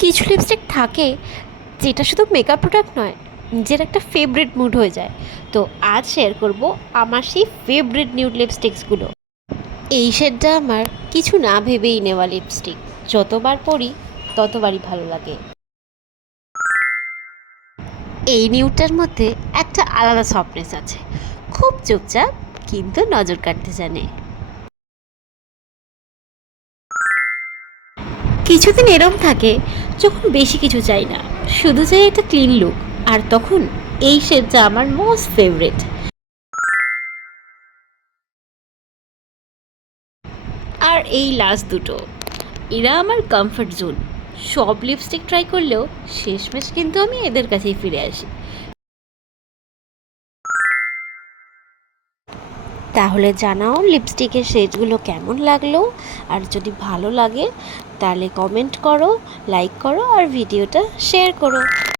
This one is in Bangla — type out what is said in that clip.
কিছু লিপস্টিক থাকে যেটা শুধু মেকআপ প্রোডাক্ট নয়, নিজের একটা ফেভারিট মুড হয়ে যায়। তো আজ শেয়ার করব আমার সেই ফেভারিট নিউড লিপস্টিক্সগুলো। এই শেডটা আমার কিছু না ভেবেই নেওয়া লিপস্টিক, যতবার পরি ততবারই ভালো লাগে। এই নিউডটার মধ্যে একটা আলাদা সফটনেস আছে, খুব চুপচাপ কিন্তু নজর কাটতে জানে। কিছুদিন এরম থাকে যখন বেশি কিছু চাই না, শুধু চাই একটা ক্লিন লুক, আর তখন এই শেডটা আমার মোস্ট ফেভারিট। আর এই লাস্ট দুটো, এরা আমার কমফর্ট জোন। সব লিপস্টিক ট্রাই করলেও শেষমেশ কিন্তু আমি এদের কাছেই ফিরে আসি। তাহলে জানাও লিপস্টিকের শেডগুলো কেমন লাগলো, আর যদি ভালো লাগে তাহলে কমেন্ট করো, লাইক করো আর ভিডিওটা শেয়ার করো।